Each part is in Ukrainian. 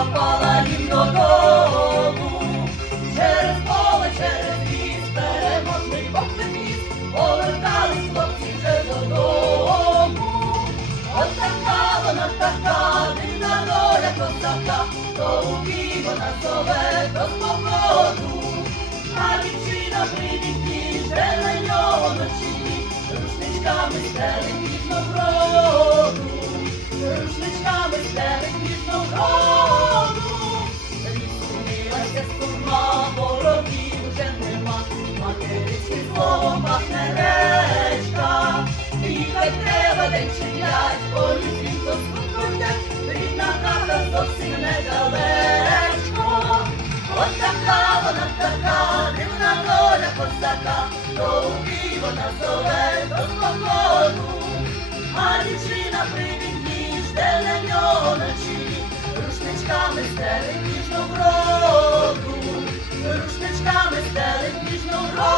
запала і додому, через поле, через ліс, переможний поклик, повертались хлопці вже додому. От вона така, дивна доля козака, то у бій вона зове. А дівчина привітні, вже на рушничками стелить пізно рушничками стелить пахне речка. Їхать треба день чи п'ять, полі світло скрутять, рідна хата зовсім недалечко. От така вона така, дивна доля козака, то убій вона зове до спокою. А дівчина при вікні жде на нього ночі, рушничками стелить ніжну броду, рушничками стелить ніжну броду.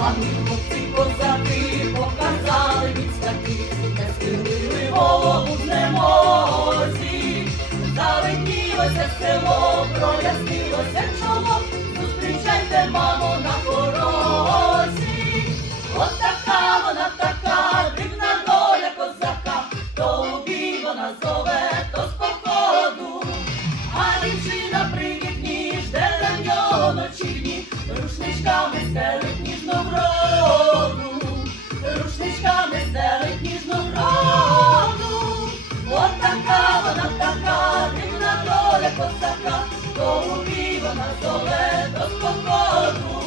Славні хлопці козаки показали міцтаки, не схилили голову в немозі. Завиднілося село, прояснилося чоло, зустрічайте, мамо, на порозі. От така вона така, дивна доля козака, то убій вона зове, то з походу. А дівчина при вікні жде на нього ночі рушничками стелить ніжну броду, рушничками стелить ніжну броду. От така вона така, дивна доля козака, то убій вона до споходу.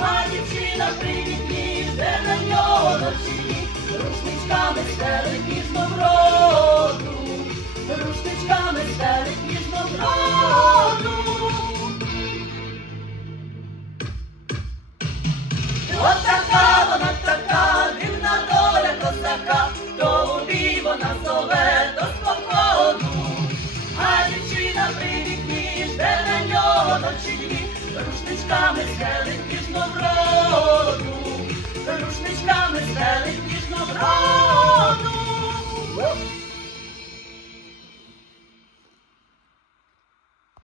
А дівчина при вікні на нього ночі, рушничками стелить ніжну броду, рушничками рушничками стелить ніжно вроду, рушничками стелить ніжно вроду.